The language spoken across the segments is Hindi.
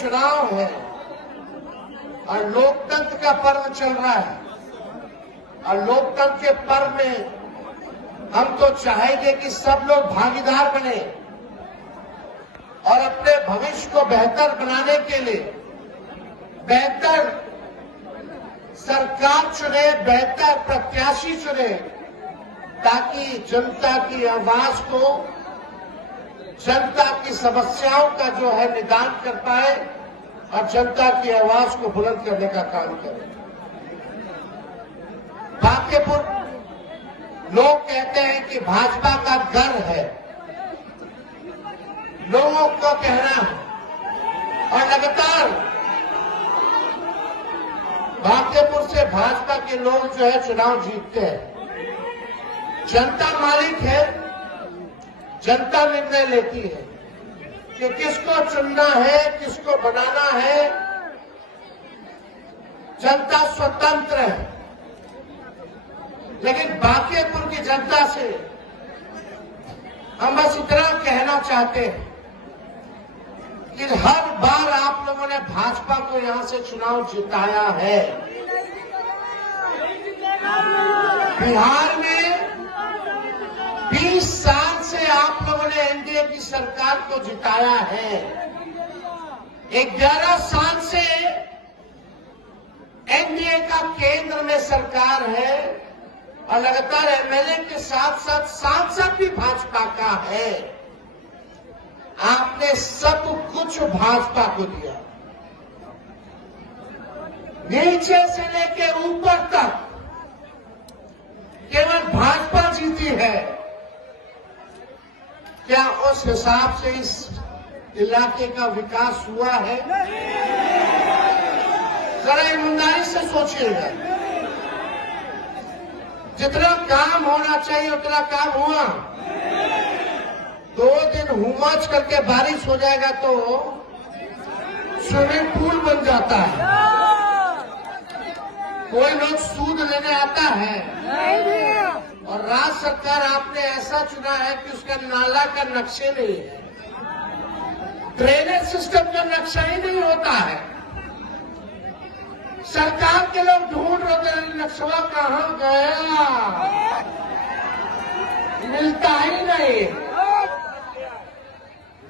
चुनाव है और लोकतंत्र का पर्व चल रहा है और लोकतंत्र के पर्व में हम तो चाहेंगे कि सब लोग भागीदार बने और अपने भविष्य को बेहतर बनाने के लिए बेहतर सरकार चुने, बेहतर प्रत्याशी चुने, ताकि जनता की आवाज को, जनता की समस्याओं का जो है निदान कर पाए और जनता की आवाज को बुलंद करने का काम करें। बांकेपुर लोग कहते हैं कि भाजपा का घर है, लोगों को कहना है और लगातार बांकेपुर से भाजपा के लोग जो है चुनाव जीतते हैं। जनता मालिक है, जनता निर्णय लेती है कि किसको चुनना है, किसको बनाना है। जनता स्वतंत्र है, लेकिन बांकेपुर की जनता से हम बस इतना कहना चाहते हैं कि हर बार आप लोगों ने भाजपा को यहां से चुनाव जिताया है। बिहार में 20 साल से आप लोगों ने एनडीए की सरकार को जिताया है। 11 साल से एनडीए का केंद्र में सरकार है और लगातार एमएलए के साथ साथ सांसद भी भाजपा का है। आपने सब कुछ भाजपा को दिया, नीचे से लेकर ऊपर तक केवल भाजपा जीती है। क्या उस हिसाब से इस इलाके का विकास हुआ है? जरा ईमानदारी से सोचिएगा। जितना काम होना चाहिए उतना काम हुआ। 2 दिन हुमच करके बारिश हो जाएगा तो स्विमिंग पूल बन जाता है। कोई लोग सूद लेने आता है और राज्य सरकार आपने ऐसा चुना है कि उसका नाला का नक्शे नहीं है, ड्रेनेज सिस्टम का नक्शा ही नहीं होता है। सरकार के लोग ढूंढ रहे थे, नक्शा कहां गया, मिलता ही नहीं।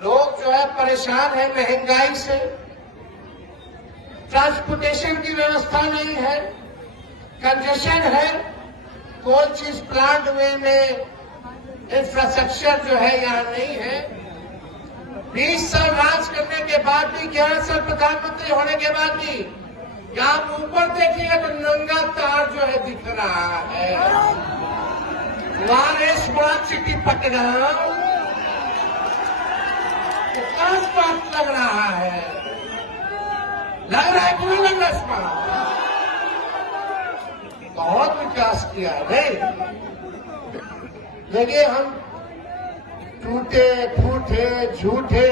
लोग जो है परेशान है महंगाई से, ट्रांसपोर्टेशन की व्यवस्था नहीं है, कंजेशन है, कोई चीज प्लांट वे में इंफ्रास्ट्रक्चर जो है यहाँ नहीं है। 20 साल राज करने के बाद भी, 11 साल प्रधानमंत्री होने के बाद भी, आप ऊपर देखिएगा तो नंगा तार जो है दिख रहा है। वहां स्मार्ट सिटी पटना स्मार्ट लग रहा है, लग रहा है कि नहीं लग रहा स्मार्ट? बहुत विकास किया है नहीं। देखिए, हम टूटे फूटे झूठे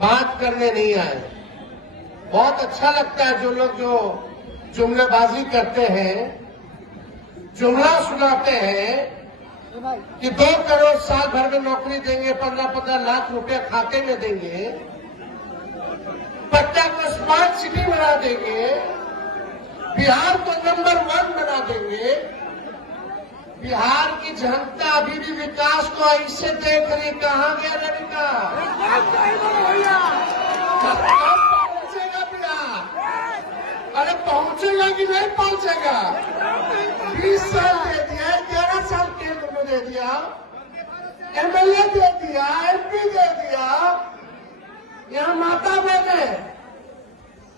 बात करने नहीं आए। बहुत अच्छा लगता है जो लोग जो जुमलेबाजी करते हैं, जुमला सुनाते हैं कि 2 करोड़ साल भर में नौकरी देंगे, 15-15 लाख रुपया खाते में देंगे, पटना को स्मार्ट सिटी बना देंगे, बिहार को नंबर 1 बना देंगे। बिहार की जनता अभी भी विकास को ऐसे देख रही, कहां गया लड़का? पहुंचेगा बिहार? अरे पहुंचेगा कि नहीं पहुंचेगा? 20 साल दे दिया, 11 साल केंद्र में दे दिया, एमएलए दे दिया, एमपी दे दिया, यहाँ माता बहने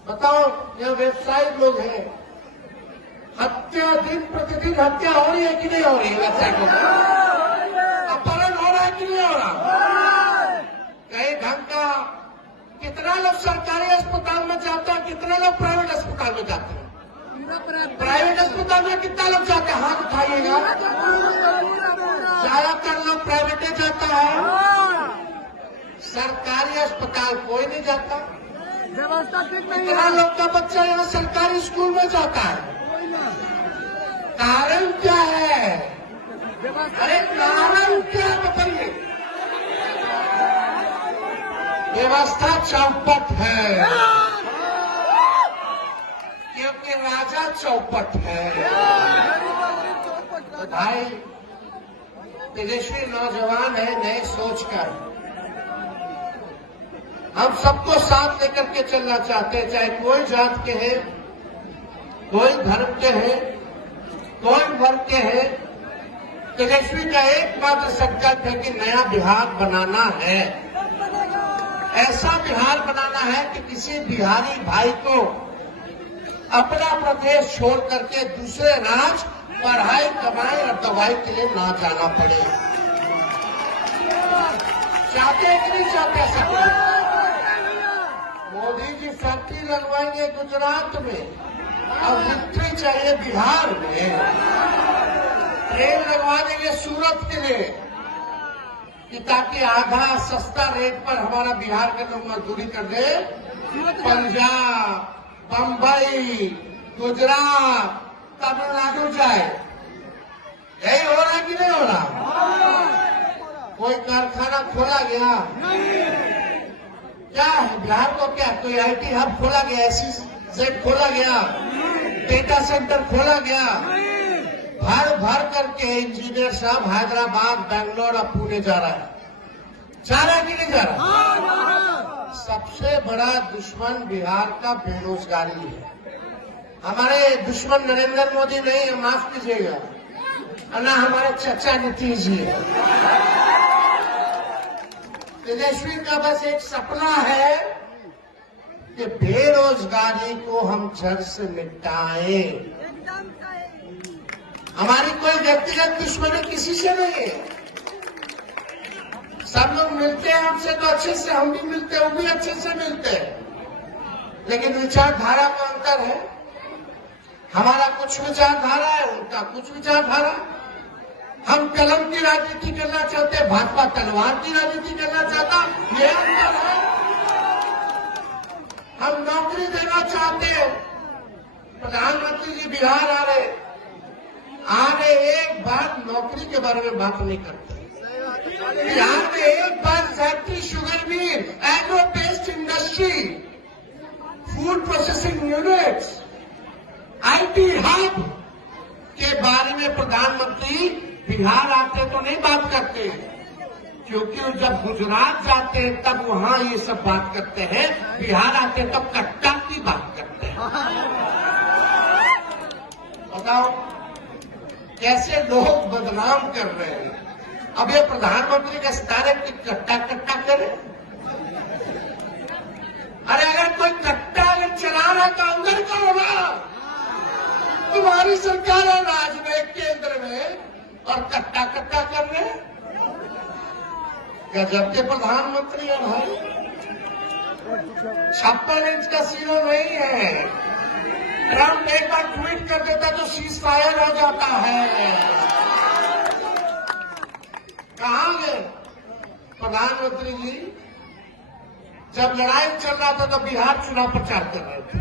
बताओ, यहाँ व्यवसायी लोग हैं, हत्या दिन प्रतिदिन हत्या हो रही है कि नहीं हो रही है? व्यवसाय को अपहरण हो रहा है कि नहीं हो रहा? कई ढंग का कितना लोग सरकारी अस्पताल में जाता है, कितना लोग प्राइवेट अस्पताल में जाते हैं? प्राइवेट अस्पताल में कितना लोग जाते हैं? हाथ उठाइएगा। ज्यादातर लोग प्राइवेट जाता है, सरकारी अस्पताल कोई नहीं जाता। कितना लोग का बच्चा यहाँ सरकारी स्कूल में जाता है? कारण क्या है? अरे कारण क्या है बताइए? व्यवस्था चौपट है, क्योंकि राजा चौपट है। तो भाई तेजस्वी नौजवान है, नए सोच कर हम सबको साथ लेकर के चलना चाहते हैं, चाहे कोई जात के हैं, कोई धर्म के हैं, कोई वर्ग के हैं। तेजस्वी का एकमात्र संकल्प है कि नया बिहार बनाना है, ऐसा बिहार बनाना है कि किसी बिहारी भाई को अपना प्रदेश छोड़ करके दूसरे राज्य पढ़ाई, कमाई और दवाई के लिए ना जाना पड़े। चाहते हैं कि नहीं चाहते सब? मोदी जी फैक्ट्री लगवाएंगे गुजरात में, अब फैक्ट्री चाहिए बिहार में। ट्रेन लगवा देंगे सूरत के लिए कि ताकि आधा सस्ता रेट पर हमारा बिहार के लोग मजदूरी कर दे। पंजाब, बंबई, गुजरात, तमिलनाडु जाए। यही हो रहा कि नहीं हो रहा? कोई कारखाना खोला गया? क्या है बिहार को? क्या कोई आईटी हब खोला गया? SEZ खोला गया? डेटा सेंटर खोला गया? भर भर करके इंजीनियर साहब हैदराबाद, बेंगलोर और पुणे जा रहा है। जा रहा है कि नहीं जा रहा? सबसे बड़ा दुश्मन बिहार का बेरोजगारी है। हमारे दुश्मन नरेंद्र मोदी नहीं है, माफ कीजिएगा, और ना हमारे चचा नीतीश जी है। तेजस्वी का बस एक सपना है कि बेरोजगारी को हम जड़ से निपटाएं। हमारी कोई व्यक्तिगत दुश्मनी किसी से नहीं है। सब लोग मिलते हैं हमसे तो अच्छे से, हम भी मिलते हैं, वो भी अच्छे से मिलते हैं, लेकिन विचारधारा का अंतर है। हमारा कुछ विचारधारा है, उनका कुछ विचारधारा। हम कलम की राजनीति करना चाहते हैं, भाजपा तलवार की राजनीति करना चाहता, ये अंतर है। हम नौकरी देना चाहते हैं, प्रधानमंत्री जी बिहार आ रहे, आगे एक बार नौकरी के बारे में बात नहीं करते। बिहार में एक बार factory, sugar mill, agro based industry, food processing units, IT hub के बारे में प्रधानमंत्री बिहार आते तो नहीं बात करते, क्योंकि जब गुजरात जाते हैं तब वहां ये सब बात करते हैं, बिहार आते तब कट्टा की बात करते हैं। बताओ कैसे लोग बदनाम कर रहे हैं। अब ये प्रधानमंत्री का स्टार है कि कट्टा कट्टा करे। अरे अगर कोई कट्टा अगर चला रहा तो अंदर करो ना। तुम्हारी सरकार है राज्य में, केंद्र में, और कट्टा कट्टा कर रहे हैं। गजब के प्रधानमंत्री है भाई। 56 इंच का सीरो नहीं है। ट्रंप एक बार ट्वीट कर देता तो सीज फायर हो जाता है। कहां गए प्रधानमंत्री जी? जब लड़ाई चल रहा था तो बिहार चुनाव प्रचार कर रहे थे,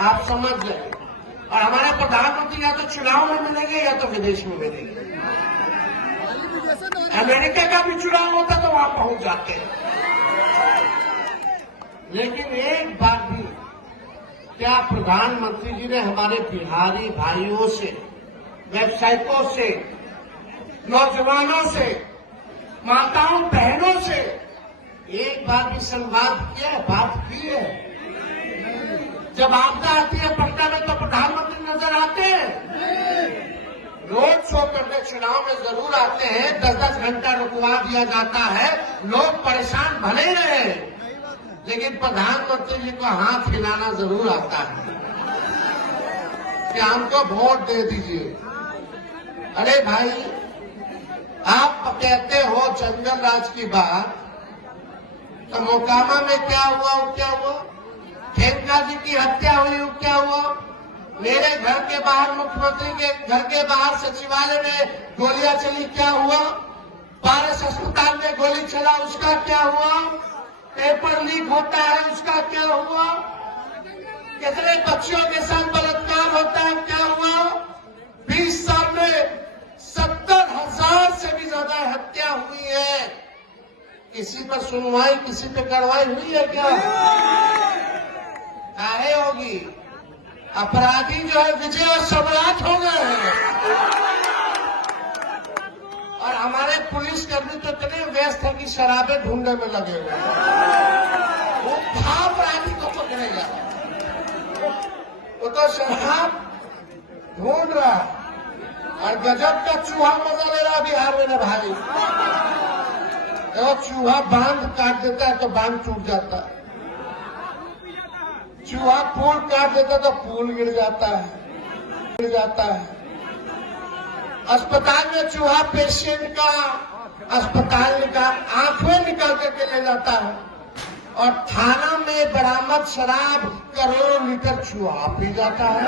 आप समझ गए। और हमारे प्रधानमंत्री या तो चुनाव में मिलेंगे या तो विदेश में मिलेंगे। अमेरिका का भी चुनाव होता तो वहां पहुंच जाते हैं। लेकिन एक बात भी, क्या प्रधानमंत्री जी ने हमारे बिहारी भाइयों से, व्यवसायिकों से, नौजवानों से, माताओं बहनों से एक बार भी संवाद किया है, बात की है? जब आपदा आती है पटना में तो प्रधानमंत्री नजर आते हैं? रोड शो करने चुनाव में जरूर आते हैं, 10-10 घंटा रुकवा दिया जाता है, लोग परेशान भले रहे, लेकिन प्रधानमंत्री जी को हाथ हिलाना जरूर आता है कि हमको वोट दे दीजिए। अरे भाई, आप कहते हो जंगल राज की बात, तो मोकामा में क्या हुआ? वो क्या हुआ? खेमका जी की हत्या हुई, वो क्या हुआ? मेरे घर के बाहर, मुख्यमंत्री के घर के बाहर सचिवालय में गोलियां चली, क्या हुआ? पारस अस्पताल में गोली चला, उसका क्या हुआ? पेपर लीक होता है, उसका क्या हुआ? कितने बच्चियों के साथ बलात्कार होता है, क्या हुआ? 20 साल में 70,000 से भी ज्यादा हत्या हुई है। किसी पर सुनवाई, किसी पे कार्रवाई हुई है क्या? काहे होगी? अपराधी जो है विजय और सम्राट हो गए हैं और हमारे पुलिसकर्मी तो इतने व्यस्त है कि शराबें ढूंढने में लगे हुए हैं। वो अपराधी को पकड़ेगा, वो तो शराब ढूंढ रहा है और गजब का चूहा मजा ले रहा बिहार में ना भाई। चूहा बांध काट देता है तो बांध टूट जाता है, चूहा पुल काट देता तो पुल गिर जाता है। अस्पताल में चूहा पेशेंट का अस्पताल आंख में निकाल करके ले जाता है और थाना में बरामद शराब करोड़ों लीटर चूहा पी जाता है।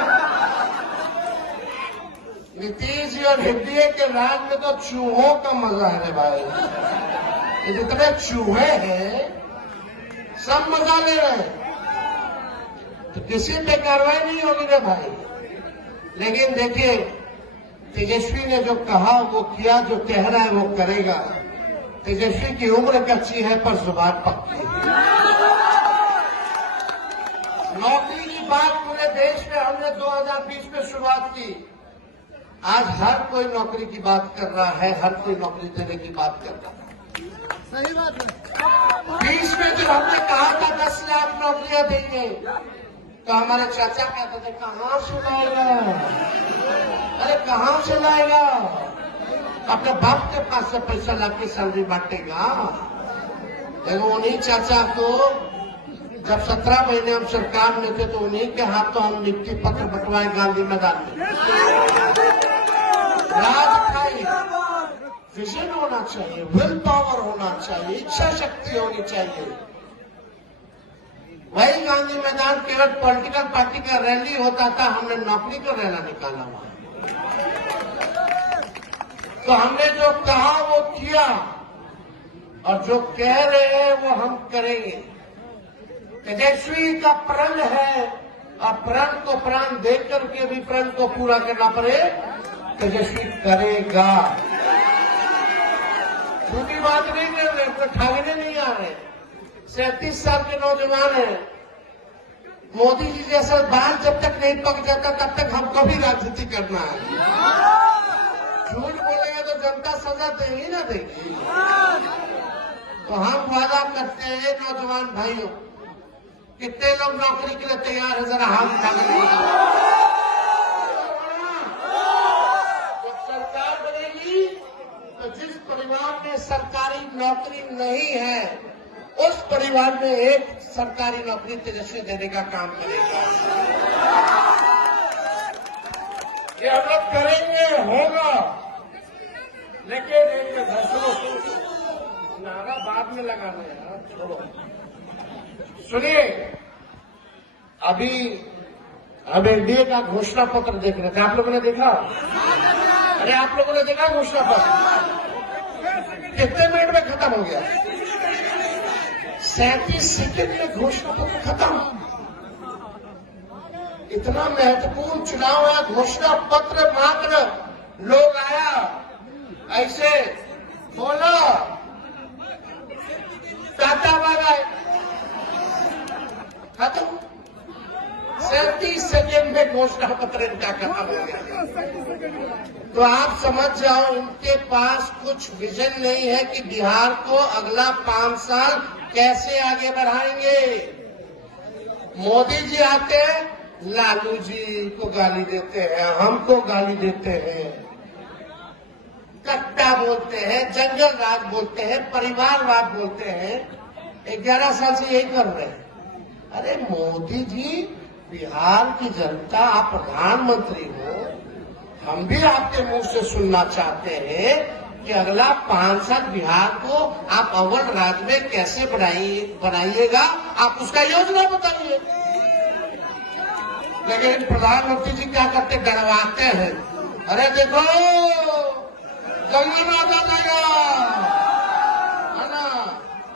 नीतीश जी और एनडीए के राज में तो चूहों का मजा है भाई। ये जितने चूहे हैं सब मजा ले रहे हैं, तो किसी पे कार्रवाई नहीं होगी रे भाई। लेकिन देखिए, तेजस्वी ने जो कहा वो किया, जो कह रहा है वो करेगा। तेजस्वी की उम्र कच्ची है पर जुबान पक्की है। नौकरी की बात पूरे देश में हमने 2020 में शुरुआत की। आज हर कोई नौकरी की बात कर रहा है, हर कोई नौकरी देने की बात कर रहा है। सही बात है। 20 में जो हमने कहा था 10 लाख नौकरियां देंगे, तो हमारे चाचा कहते थे कहाँ से लाएगा, अरे कहाँ से लाएगा, अपने बाप के पास से पैसा लाके सैलरी बांटेगा। देखो उन्हीं चाचा को जब 17 महीने हम सरकार में थे तो उन्हीं के हाथों हम नियुक्ति पत्र बंटवाए गांधी मैदान में। राजखाई विजन होना चाहिए, विल पावर होना चाहिए, इच्छा शक्ति होनी चाहिए। वही गांधी मैदान केवल पॉलिटिकल पार्टी का रैली होता था, हमने नौकरी का रैला निकाला वहां। तो हमने जो कहा वो किया और जो कह रहे हैं वो हम करेंगे। तेजस्वी का प्रण है और प्रण को प्राण देख करके भी प्रण को पूरा करना पड़े, तेजस्वी करेगा। छोटी बात नहीं कर रहे, तो ठागने नहीं आ रहे। 37 साल के नौजवान हैं। मोदी जी जैसा बाल जब तक नहीं पक जाता तब तक हमको भी राजनीति करना है। झूठ बोलेगा तो जनता सजा देगी ना देगी। तो हम वादा करते हैं नौजवान भाइयों, कितने लोग नौकरी के लिए तैयार है, जरा हाथ उठा कर। जब सरकार बनेगी तो जिस परिवार में सरकारी नौकरी नहीं है उस परिवार में एक सरकारी नौकरी तेजस्वी देने का काम करेगा। ये हम लोग करेंगे, होगा। लेकिन एक नारा बाद में लगाना है, छोड़ो। सुनिए, अभी हम एनडीए का घोषणा पत्र देख रहे थे, आप लोगों ने देखा? अरे आप लोगों ने देखा घोषणा पत्र? कितने मिनट में खत्म हो गया? 37 सेकंड में घोषणा पत्र खत्म। इतना महत्वपूर्ण चुनाव है, घोषणा पत्र मात्र लोग आया ऐसे बोला, टाटा बाय बाय, खत्म। 37 सेकंड में घोषणा पत्र इनका खत्म हो गया। तो आप समझ जाओ, इनके पास कुछ विजन नहीं है कि बिहार को अगला 5 साल कैसे आगे बढ़ाएंगे। मोदी जी आते हैं, लालू जी को गाली देते हैं, हमको गाली देते हैं, कट्टा बोलते हैं, जंगल राज बोलते हैं, परिवारवाद बोलते हैं। 11 साल से यही कर रहे हैं। अरे मोदी जी, बिहार की जनता, आप प्रधानमंत्री हो, हम भी आपके मुंह से सुनना चाहते हैं कि अगला 5 साल बिहार को आप अव्वल राज्य में कैसे बनाइएगा, आप उसका योजना बताइए। लेकिन प्रधानमंत्री जी क्या करते, डरवाते हैं। अरे देखो गंगा राज आ जाएगा, है ना।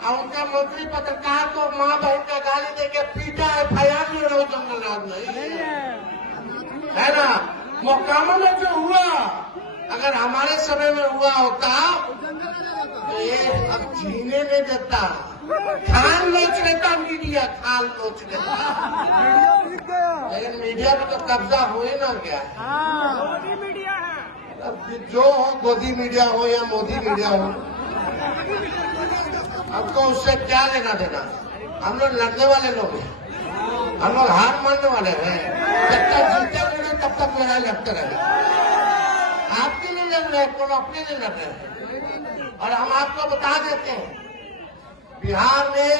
और उनका मंत्री पत्रकार को मां बहन का गाली देके पीटा, FIR नहीं रहो जंगल राज नहीं है ना। मोकामा में जो हुआ, अगर हमारे समय में हुआ होता ये अब जीने नहीं देता, खाल नोच लेता मीडिया, खाल नोच लेता। लेकिन मीडिया में तो कब्जा हो ही ना गया। मोदी मीडिया है। अब जो हो, गोदी मीडिया हो या मोदी मीडिया हो, अब तो उससे क्या लेना देना। हम लोग लड़ने वाले लोग हैं, हम लोग हार मानने वाले हैं। जब तक जीते रहे तब तक लड़ाई लड़ते रहे। आपके लिए लड़ रहे हैं, कौन अपने लिए लड़ रहे हैं। और हम आपको बता देते हैं, बिहार में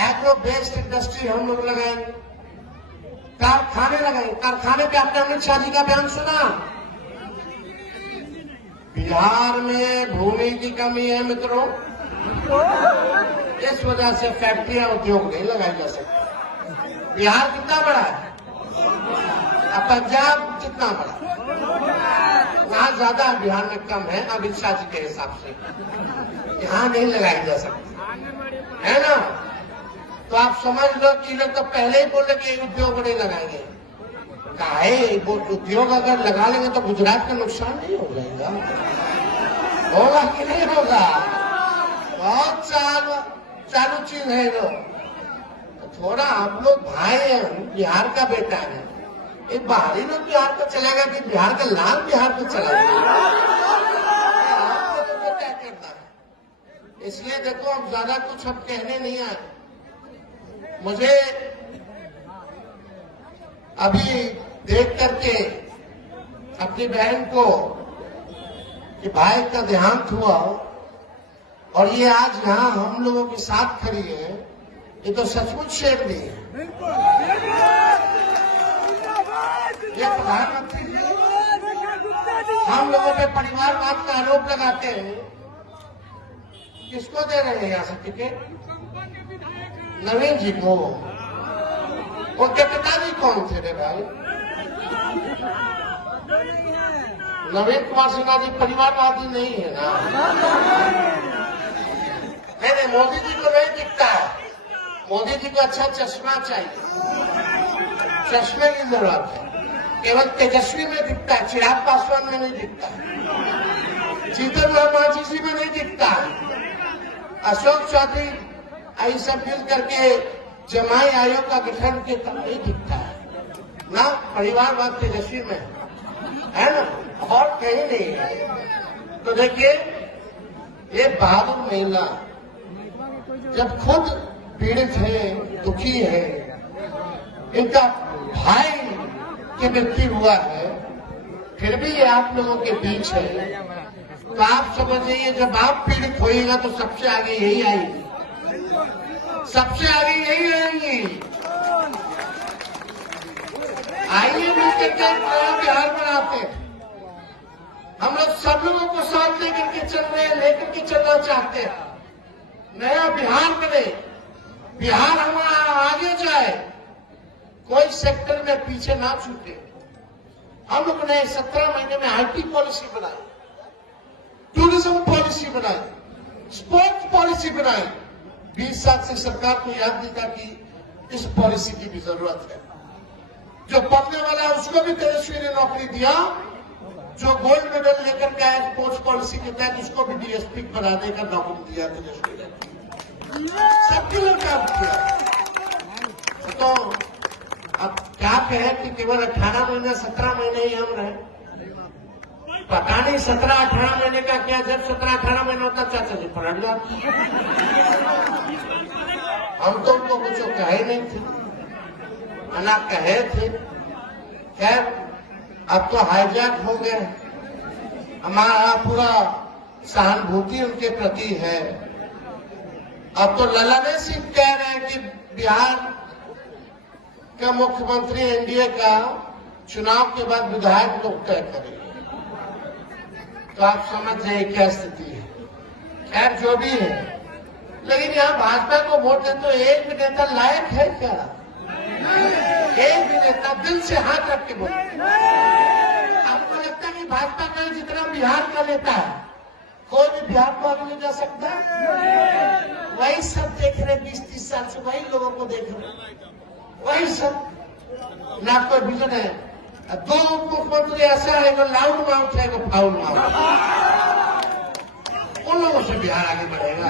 एग्रो बेस्ड इंडस्ट्री हम लोग लगाएंगे, कारखाने लगाएंगे। कारखाने पे आपने अमित शाह जी का बयान सुना। बिहार में भूमि की कमी है मित्रों, इस वजह से फैक्ट्रियां उद्योग नहीं लगाई जा सकती। बिहार कितना बड़ा है और पंजाब कितना बड़ा, वहां ज्यादा है, बिहार में कम है अमित शाह जी के हिसाब से। यहाँ नहीं लगाई जा सकती है ना। तो आप समझ लो कि लोग तो पहले ही बोले कि उद्योग नहीं लगाएंगे। काहे वो उद्योग अगर लगा लेंगे तो गुजरात का नुकसान नहीं हो जाएगा? होगा कि नहीं होगा? बहुत चालू चीज है लोग। तो थोड़ा हम लोग भाई हैं, बिहार का बेटा है, एक बाहरी लोग बिहार को चलेगा कि बिहार का लाल बिहार को चलेगा? क्या करना है? इसलिए देखो, अब ज्यादा कुछ हम कहने नहीं आए। मुझे अभी देख करके अपनी बहन को कि भाई का देहांत हुआ और ये आज यहाँ हम लोगों के साथ खड़ी है, ये तो सचमुच शेरनी है। ये प्रधानमंत्री जी हम लोगों पे परिवारवाद का आरोप लगाते हैं। किसको दे रहे हैं यहाँ सर्टिफिकेट? नवीन जी को। उनके पिताजी कौन थे रे भाई? नवीन कुमार सिन्हा जी परिवारवादी नहीं है ना? नहीं, मोदी जी को नहीं दिखता है। मोदी जी को अच्छा चश्मा चाहिए, चश्मे की जरूरत है। केवल तेजस्वी में दिखता है, चिराग पासवान में नहीं दिखता है, जीतन राम मांझी जी में नहीं दिखता है, अशोक चौधरी आई सब मिल करके जमाई आयोग का गठन के तब नहीं दिखता है ना। परिवारवाद तेजस्वी में है ना, और कहीं नहीं है। तो देखिए, ये बहादुर महिला जब खुद पीड़ित है, दुखी है, इनका भाई की मृत्यु हुआ है, फिर भी ये आप लोगों के बीच है, तो आप समझिए जब आप पीड़ित होइएगा तो सबसे आगे यही आएगी, सबसे आगे यही आएंगी। आइए मिलकर के नया बिहार बनाते हैं। हम लोग सब लोगों को साथ लेकर के चल रहे हैं, लेकर के चलना चाहते हैं। नया बिहार बने, बिहार हमारा आगे जाए, कोई सेक्टर में पीछे ना छूटे। हम लोग ने 17 महीने में आईटी पॉलिसी बनाई, टूरिज्म पॉलिसी बनाई, स्पोर्ट्स पॉलिसी बनाई। 20 साल से सरकार को याद नहीं था कि इस पॉलिसी की भी जरूरत है। जो पढ़ने वाला है उसको भी तेजस्वी ने नौकरी दिया, जो गोल्ड मेडल लेकर के आया स्पोर्ट्स पॉलिसी के तहत उसको भी डीएसपी बनाने का नौकरी दिया तेजस्वी ने। सबके लिए काम किया। तो अब क्या कहें कि केवल 18 महीने 17 महीने ही हम रहे, पता नहीं 17-18 महीने का क्या। जब 17-18 महीने होता चाचा जी पलट जाते। हम तो उनको कुछ कहे नहीं थे, ना कहे थे। खैर अब तो हाईजैक हो गए, हमारा पूरा सहानुभूति उनके प्रति है। अब तो लल्ला सिंह कह रहे हैं कि बिहार का मुख्यमंत्री एनडीए का चुनाव के बाद विधायक लोग तय करेंगे। तो आप समझ जाइए क्या स्थिति है। खैर जो भी है, लेकिन यहाँ भाजपा को वोट दे तो एक भी नेता लायक है क्या? एक भी नेता दिल से हाथ रख के बोले। आपको लगता है कि भाजपा का जितना बिहार का नेता है, कोई भी बिहार को आगे ले जा सकता है? वही सब देख रहे 20-30 साल से, वही लोगों को देख रहे, वही सब। ना कोई विजन है। 2 मुख्यमंत्री ऐसा है, वो लाउड माउथ है, वो फाउल माउथ। उन लोगों से बिहार आगे बढ़ेगा।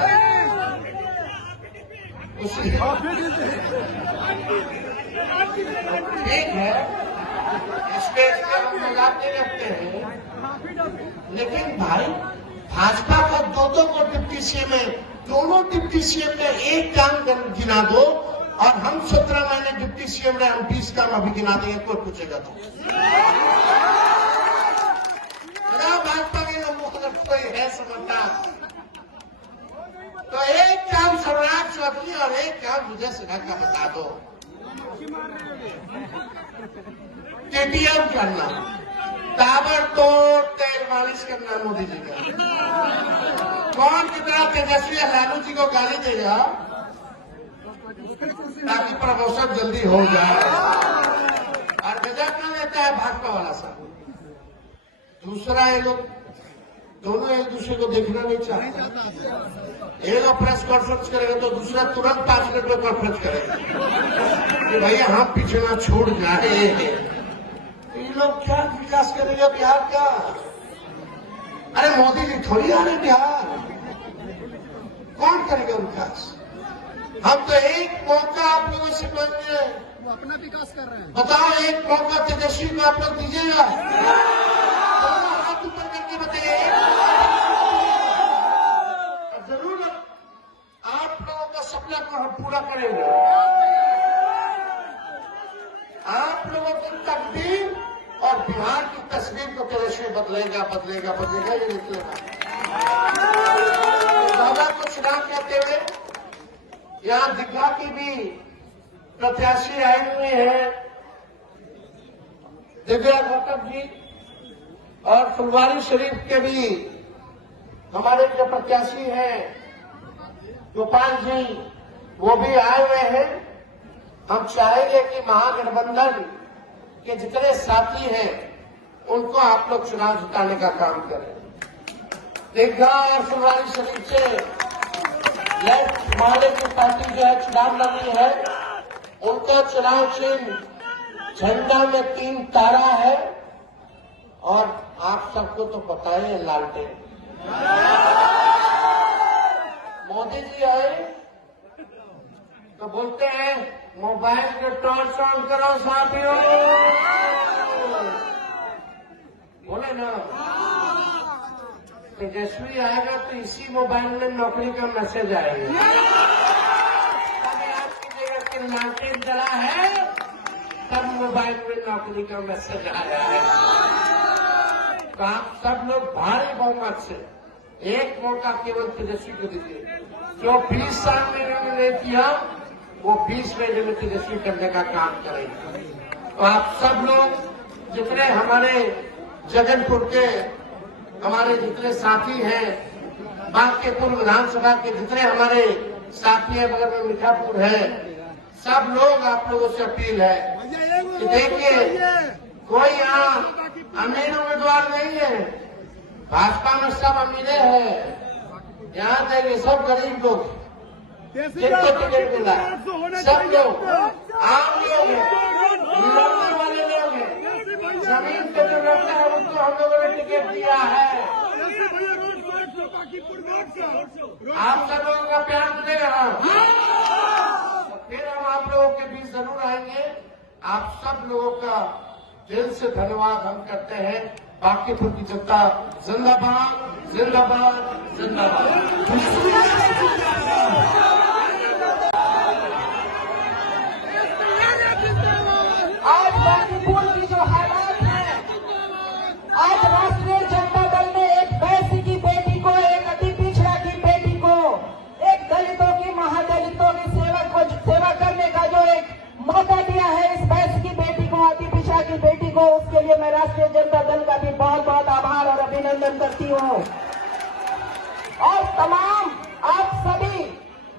ठीक है, स्टेज पे हम मजाक नहीं रखते हैं, लेकिन भाई भाजपा को दो को डिप्टी सीएम है, दोनों डिप्टी सीएम ने एक काम गिना दो और हम 17 महीने डिप्टी सीएम रहे, हम 20 काम अभी गिना देंगे, कोई पूछेगा तो। भाजपा के लोगों अगर कोई है समझदार तो एक काम स्वराज चौधरी और एक काम विजय सिन्हा का बता दो। टीटीएम करना, ताबड़तोड़ तेल मालिश करना मोदी जी का। कौन कितना तेजस्वी लालू जी को गाली देगा ताकि प्रमोशन जल्दी हो जाए, और गजब ना लेता है भाजपा वाला सब। दूसरा, ये लोग दोनों एक दूसरे को देखना नहीं चाहते। एक प्रेस कॉन्फ्रेंस करेगा तो दूसरा तुरंत 5 मिनट में कॉन्फ्रेंस करेगा कि भैया हम पीछे ना छूट जाए। ये लोग क्या विकास करेगा बिहार का? अरे मोदी जी थोड़ी आ रहे बिहार, कौन करेगा विकास? हम तो एक मौका आप लोगों से मांगे, वो अपना विकास कर रहे हैं। बताओ, एक मौका तेजस्वी को आप लोग दीजिएगा? हाथ ऊपर करके बताइए। जरूर आप लोगों का सपना को हम पूरा करेंगे। आप लोगों की तकदीर और बिहार की तस्वीर को तेजस्वी बदलेगा बदलेगा बदलेगा, ये निकलेगा। दादा को चुनाव कहते हुए यहाँ दीघा की भी प्रत्याशी आए हुए हैं, दिव्या गौतम जी, और फुलवारी शरीफ के भी हमारे जो प्रत्याशी हैं गोपाल जी, वो भी आए हुए हैं। हम चाहेंगे कि महागठबंधन के जितने साथी हैं उनको आप लोग चुनाव जिताने का काम करें। दीघा और फुलवारी शरीफ से लेफ्ट माले की पार्टी जो है चुनाव लड़ी है, उनका चुनाव चिन्ह झंडा में 3 तारा है, और आप सबको तो पता है लालटेन। मोदी जी आए तो बोलते हैं मोबाइल के टॉर्च ऑन करो साथियों, बोले ना। तेजस्वी आएगा तो इसी मोबाइल में नौकरी का मैसेज आएगा। अभी आपकी जगह के लालटेन जला है, तब मोबाइल में नौकरी का मैसेज आया है। तो आप सब लोग भारी बहुमत से एक मौका केवल तेजस्वी को दीजिए। जो 20 साल में इन्होंने नहीं किया, वो 20 महीने में तेजस्वी करने का काम करेंगे। तो आप सब लोग जितने हमारे जगनपुर के हमारे जितने साथी हैं, बांकेपुर विधानसभा के जितने हमारे साथी हैं, बगल में मीठापुर है, सब लोग आप लोगों से अपील है कि देखिए, कोई यहाँ अमीर उम्मीदवार नहीं है, भाजपा में सब अमीरे हैं। यहाँ देखिए सब गरीब लोग जिनको टिकट मिला, सब लोग आम लोग हैं, लड़ने वाले लोग हैं, जमीन पे जो लड़ते हैं उनको हम लोगों ने टिकट दिया है। आप सब लोगों का प्यार मिलेगा, फिर हम आप लोगों के बीच जरूर आएंगे। आप सब लोगों का दिल से धन्यवाद हम करते हैं। बांकीपुर की जनता जिंदाबाद जिंदाबाद जिंदाबाद। आज बांकीपुर की जो हालात है, आज राष्ट्रीय जनता दल ने एक वैश्य की बेटी को, एक अति पिछड़ा की बेटी को, एक दलितों की, महादलितों की सेवा करने का जो एक मौका दिया है इस वैश्य की बेटी को, अति पिछड़ा की बेटी को, उसके लिए मैं राष्ट्रीय जनता दल का भी बहुत बहुत आभार और अभिनंदन करती हूँ। और तमाम आप सभी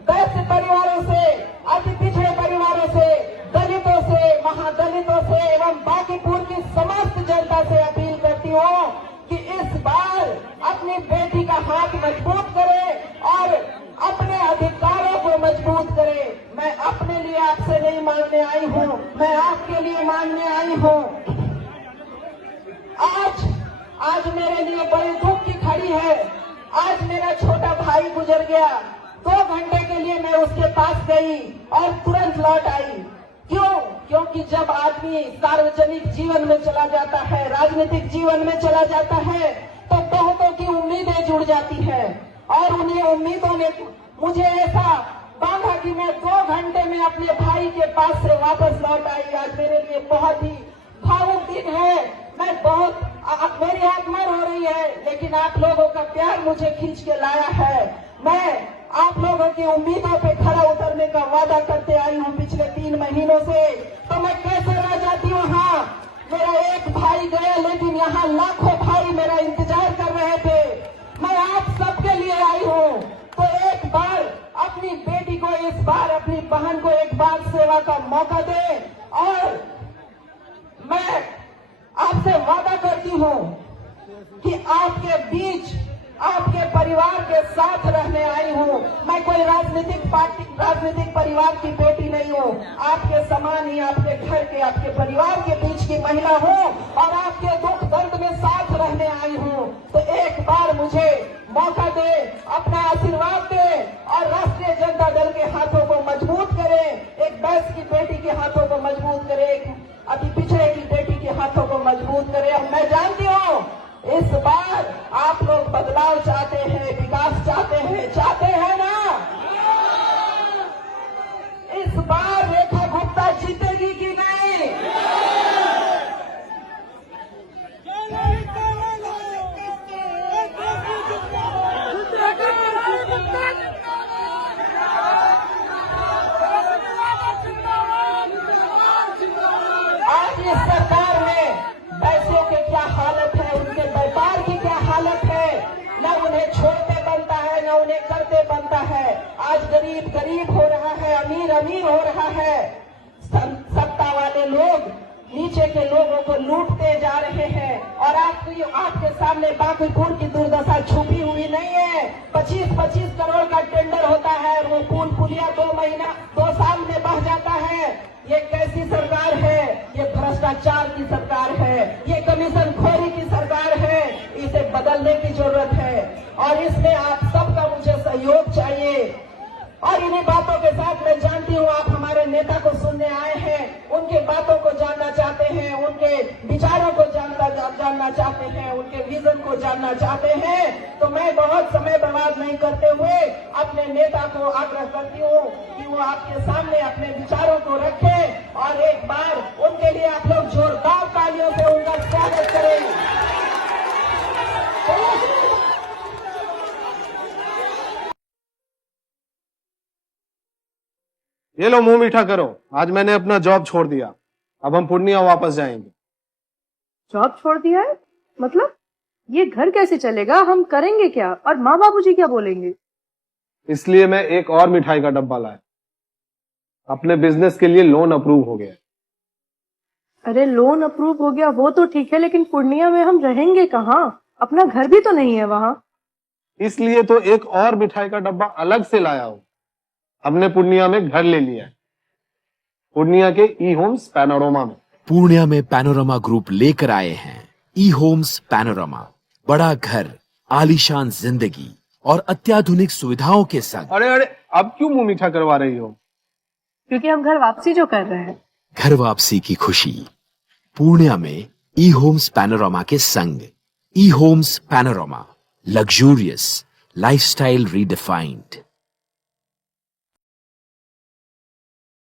वैश्य परिवारों से, अति पिछड़े परिवारों से, दलितों से, महादलितों से एवं बांकीपुर की समस्त जनता से अपील करती हूँ कि इस बार अपनी बेटी का हाथ मजबूत करें और अपने अधिकारों को मजबूत करें। मैं अपने लिए आपसे नहीं मांगने आई हूँ, मैं आपके लिए मांगने आई हूँ। आज मेरे लिए बड़ी दुख की घड़ी है आज मेरा छोटा भाई गुजर गया, 2 घंटे के लिए मैं उसके पास गई और तुरंत लौट आई। क्यों? क्योंकि जब आदमी सार्वजनिक जीवन में चला जाता है, राजनीतिक जीवन में चला जाता है, तो बहुतों की उम्मीदें जुड़ जाती है और उन्हीं उम्मीदों ने मुझे ऐसा बांधा कि मैं 2 घंटे में अपने भाई के पास से वापस लौट आई। आज मेरे लिए बहुत ही भावुक दिन है। मैं मेरी आंख मर हो रही है, लेकिन आप लोगों का प्यार मुझे खींच के लाया है। मैं आप लोगों की उम्मीदों पे खड़ा उतरने का वादा करते आई हूँ पिछले 3 महीनों से। तो मैं कैसे रह जाती वहाँ? मेरा एक भाई गया, लेकिन यहाँ लाखों भाई मेरा इंतजार कर रहे थे। मैं आप सबके लिए आई हूँ, तो एक बार अपनी बेटी को, इस बार अपनी बहन को एक बार सेवा का मौका दे। और मैं आपसे वादा करती हूँ कि आपके बीच, आपके परिवार के साथ रहने आई हूँ। मैं कोई राजनीतिक परिवार की बेटी नहीं हूँ। आपके समान ही आपके घर के, आपके परिवार के बीच की महिला हूँ और आपके दुख दर्द में साथ रहने आई हूँ। तो एक बार मुझे मौका दे, अपना आशीर्वाद दे और राष्ट्रीय जनता दल के हाथों को मजबूत करे, एक बैस की बेटी के हाथों को मजबूत करे, एक अति पिछड़े की बेटी के हाथों को मजबूत करे। और मैं जानती हूँ इस बार आप लोग बदलाव चाहते हैं, विकास चाहते हैं ना? इस बार रेखा गुप्ता जीतेगी कि नहीं? आज इस सरकार में पैसों के क्या हालत है, उनके व्यापार की क्या हालत है, न उन्हें छोड़ते बनता है, न उन्हें करते बनता है। आज गरीब गरीब हो रहा है, अमीर अमीर हो रहा है। सत्ता वाले लोग नीचे के लोगों को लूटते जा रहे हैं और आपके सामने बांकीपुर की दुर्दशा छुपी हुई नहीं है। 25-25 करोड़ का टेंडर होता है और वो पुल पुलिया 2 साल में बह जाता है। ये कैसी सरकार है? ये भ्रष्टाचार की सरकार है, ये कमीशन खोरी की सरकार है। इसे बदलने की जरूरत है और इसमें आप सबका मुझे सहयोग चाहिए। और इन्हीं बातों के साथ मैं जानती हूँ आप हमारे नेता को सुनने आए हैं, उनके बातों को जानना चाहते हैं, उनके विचारों को जानना चाहते हैं, उनके विजन को जानना चाहते हैं। तो मैं बहुत समय बर्बाद नहीं करते हुए अपने नेता को आग्रह करती हूँ कि वो आपके सामने अपने विचारों को रखें और एक बार उनके लिए आप लोग जोरदार तालियों से उनका स्वागत करें। ये लो मुंह मीठा करो, आज मैंने अपना जॉब छोड़ दिया, अब हम पूर्णिया वापस जाएंगे। जॉब छोड़ दिया है? मतलब ये घर कैसे चलेगा? हम करेंगे क्या? और माँ बाबूजी क्या बोलेंगे? इसलिए मैं एक और मिठाई का डब्बा लाया। अपने बिजनेस के लिए लोन अप्रूव हो गया। अरे लोन अप्रूव हो गया वो तो ठीक है, लेकिन पूर्णिया में हम रहेंगे कहाँ? अपना घर भी तो नहीं है वहाँ। इसलिए तो एक और मिठाई का डब्बा अलग से लाया हूँ। हमने पूर्णिया में घर ले लिया है, पूर्णिया के ई होम्स पैनोरमा में। पूर्णिया में पैनोरमा ग्रुप लेकर आए हैं ई होम्स पैनोरमा। बड़ा घर, आलीशान जिंदगी और अत्याधुनिक सुविधाओं के संग। अरे अब क्यों मुंह मीठा करवा रही हो? क्योंकि हम घर वापसी जो कर रहे हैं। घर वापसी की खुशी पूर्णिया में ई होम्स पैनोरमा के संग। ई homes panorama, luxurious lifestyle redefined.